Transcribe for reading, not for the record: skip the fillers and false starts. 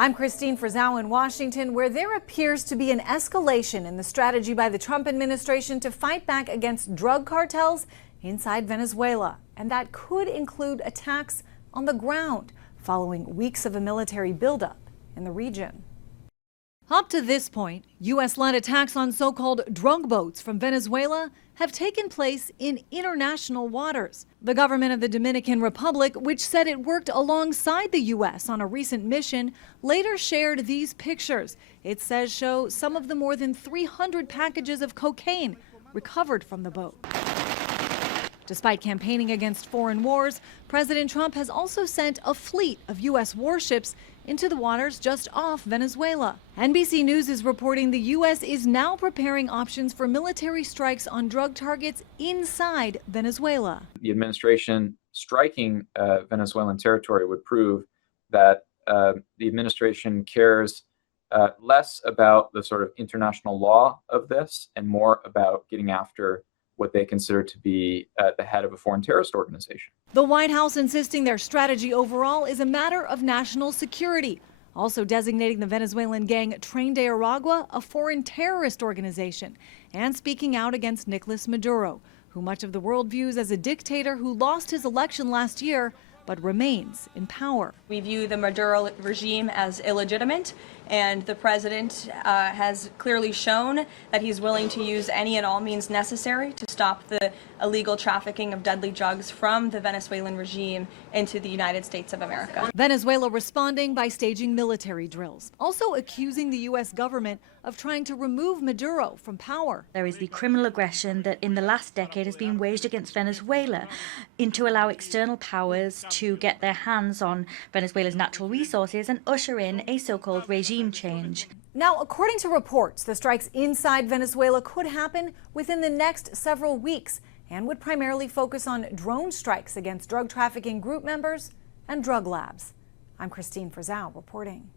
I'm Christine Frizzau in Washington, where there appears to be an escalation in the strategy by the Trump administration to fight back against drug cartels inside Venezuela. And that could include attacks on the ground following weeks of a military buildup in the region. Up to this point, U.S.-led attacks on so-called drug boats from Venezuela have taken place in international waters. The government of the Dominican Republic, which said it worked alongside the U.S. on a recent mission, later shared these pictures. It says show some of the more than 300 packages of cocaine recovered from the boat. Despite campaigning against foreign wars, President Trump has also sent a fleet of U.S. warships into the waters just off Venezuela. NBC News is reporting the U.S. is now preparing options for military strikes on drug targets inside Venezuela. The administration striking Venezuelan territory would prove that the administration cares less about the sort of international law of this and more about getting after what they consider to be the head of a foreign terrorist organization. The White House insisting their strategy overall is a matter of national security, also designating the Venezuelan gang Tren de Aragua a foreign terrorist organization, and speaking out against Nicolas Maduro, who much of the world views as a dictator who lost his election last year but remains in power. We view the Maduro regime as illegitimate, and the president has clearly shown that he's willing to use any and all means necessary to stop the illegal trafficking of deadly drugs from the Venezuelan regime into the United States of America. Venezuela responding by staging military drills, also accusing the U.S. government of trying to remove Maduro from power. There is the criminal aggression that in the last decade has been waged against Venezuela to allow external powers to get their hands on Venezuela's natural resources and usher in a so-called regime change. Now, according to reports, the strikes inside Venezuela could happen within the next several weeks and would primarily focus on drone strikes against drug trafficking group members and drug labs. I'm Christine Frizzau reporting.